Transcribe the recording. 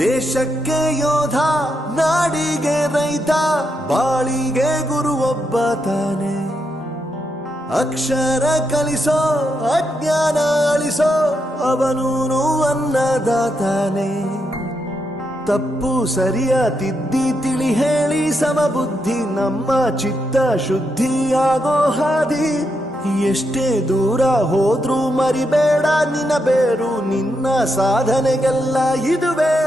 ದೇಶಕ್ಕೆ ಯೋಧ, ನಾಡಿಗೆ ರೈತ, ಬಾಳಿಗೆ ಗುರು ಒಬ್ಬ ತಾನೆ. ಅಕ್ಷರ ಕಲಿಸೋ, ಅಜ್ಞಾನ ಅಳಿಸೋ, ಅವನೂನು ಅನ್ನದಾತಾನೆ. ತಪ್ಪು ಸರಿಯ ತಿದ್ದಿ ತಿಳಿ ಹೇಳಿ ಸಮಬುದ್ಧಿ ನಮ್ಮ ಚಿತ್ತ ಶುದ್ಧಿಯಾಗೋ ಹಾದಿ. ಎಷ್ಟೇ ದೂರ ಹೋದ್ರೂ ಮರಿಬೇಡ ನಿನ್ನ ಬೇರು, ನಿನ್ನ ಸಾಧನೆಗೆಲ್ಲ ಇದುವೇ